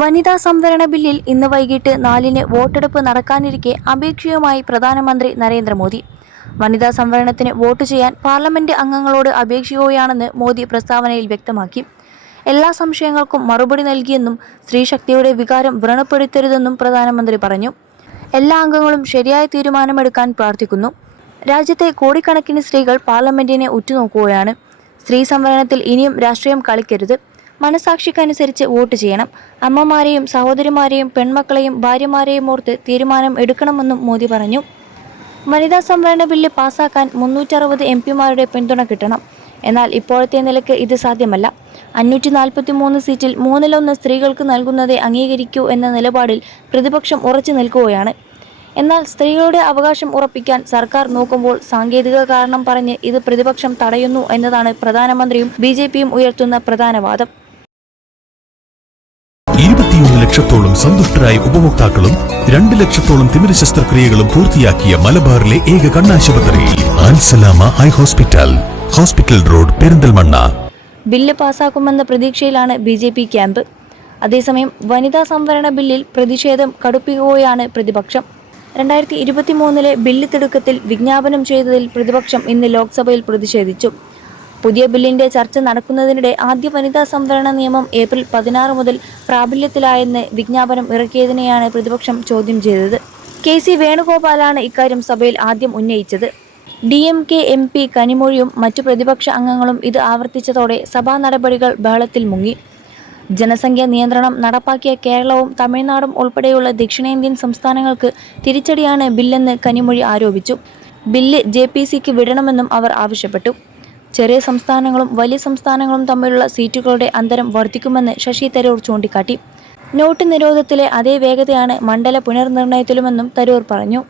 വനിതാ സംവരണ ബില്ലിൽ ഇന്ന് വൈകിട്ട് 4-ന് വോട്ടെടുപ്പ് നടക്കാനിരിക്കെ അപേക്ഷയുമായി പ്രധാനമന്ത്രി നരേന്ദ്രമോദി. വനിതാ സംവരണത്തിന് വോട്ട് ചെയ്യാൻ പാർലമെന്റ് അംഗങ്ങളോട് അപേക്ഷിക്കുകയാണെന്ന് മോദി പ്രസ്താവനയിൽ വ്യക്തമാക്കി. എല്ലാ സംശയങ്ങൾക്കും മറുപടി നൽകിയെന്നും സ്ത്രീശക്തിയുടെ വികാരം വ്രണപ്പെടുത്തരുതെന്നും പ്രധാനമന്ത്രി പറഞ്ഞു. എല്ലാ അംഗങ്ങളും ശരിയായ തീരുമാനമെടുക്കാൻ പ്രാർത്ഥിക്കുന്നു. രാജ്യത്തെ കോടിക്കണക്കിന് സ്ത്രീകൾ പാർലമെന്റിനെ ഉറ്റുനോക്കുകയാണ്. സ്ത്രീ സംവരണത്തിൽ ഇനിയും രാഷ്ട്രീയം കളിക്കരുത്. മനസാക്ഷിക്കനുസരിച്ച് വോട്ട് ചെയ്യണം. അമ്മമാരെയും സഹോദരിമാരെയും പെൺമക്കളെയും ഭാര്യമാരെയും ഓർത്ത് തീരുമാനം എടുക്കണമെന്നും മോദി പറഞ്ഞു. വനിതാ സംവരണ ബില്ല് പാസാക്കാൻ 360 എംപിമാരുടെ പിന്തുണ കിട്ടണം. എന്നാൽ ഇപ്പോഴത്തെ നിലയ്ക്ക് ഇത് സാധ്യമല്ല. 543 സീറ്റിൽ 1/3 സ്ത്രീകൾക്ക് നൽകുന്നതേ അംഗീകരിക്കൂ എന്ന നിലപാടിൽ പ്രതിപക്ഷം ഉറച്ചു നിൽക്കുകയാണ്. എന്നാൽ സ്ത്രീകളുടെ അവകാശം ഉറപ്പിക്കാൻ സർക്കാർ നോക്കുമ്പോൾ സാങ്കേതിക കാരണം പറഞ്ഞ് ഇത് പ്രതിപക്ഷം തടയുന്നു എന്നതാണ് പ്രധാനമന്ത്രിയും BJPയും ഉയർത്തുന്ന പ്രധാന വാദം. 21 ലക്ഷത്തോളം സന്തുഷ്ടരായ ഉപഭോക്താക്കളും 2 ലക്ഷത്തോളം തിമിര ശസ്ത്രക്രിയകളും പൂർത്തിയാക്കിയ മലബാറിലെ ഏക കണ്ണാശുപത്രി Al Salama high hospital, hospital road, Perinthalmanna. ബില്ല് പാസാക്കുമെന്ന പ്രതീക്ഷയിലാണ് BJP ക്യാമ്പ്. അതേസമയം വനിതാ സംവരണ ബില്ലിൽ പ്രതിഷേധം കടുപ്പിക്കുകയാണ് പ്രതിപക്ഷം. 2023 ബില്ല് തിടുക്കത്തിൽ വിജ്ഞാപനം ചെയ്തതിൽ പ്രതിപക്ഷം ഇന്ന് ലോക്സഭയിൽ പ്രതിഷേധിച്ചു. പുതിയ ബില്ലിന്റെ ചർച്ച നടക്കുന്നതിനിടെ ആദ്യ വനിതാ സംവരണ നിയമം ഏപ്രിൽ 16 മുതൽ പ്രാബല്യത്തിലായെന്ന് വിജ്ഞാപനം ഇറക്കിയതിനെയാണ് പ്രതിപക്ഷം ചോദ്യം ചെയ്തത്. KC വേണുഗോപാലാണ് ഇക്കാര്യം സഭയിൽ ആദ്യം ഉന്നയിച്ചത്. DMK MP കനിമൊഴിയും മറ്റു പ്രതിപക്ഷ അംഗങ്ങളും ഇത് ആവർത്തിച്ചതോടെ സഭാ നടപടികൾ ബഹളത്തിൽ മുങ്ങി. ജനസംഖ്യാ നിയന്ത്രണം നടപ്പാക്കിയ കേരളവും തമിഴ്നാടും ഉൾപ്പെടെയുള്ള ദക്ഷിണേന്ത്യൻ സംസ്ഥാനങ്ങൾക്ക് തിരിച്ചടിയാണ് ബില്ലെന്ന് കനിമൊഴി ആരോപിച്ചു. ബില്ല് JPCക്ക് വിടണമെന്നും അവർ ആവശ്യപ്പെട്ടു. ചെറിയ സംസ്ഥാനങ്ങളും വലിയ സംസ്ഥാനങ്ങളും തമ്മിലുള്ള സീറ്റുകളുടെ അന്തരം വർദ്ധിക്കുമെന്ന് ശശി തരൂർ ചൂണ്ടിക്കാട്ടി. നോട്ട് നിരോധനത്തിലെ അതേ വേഗതയാണ് മണ്ഡല പുനർനിർണയത്തിലുമെന്നും തരൂർ പറഞ്ഞു.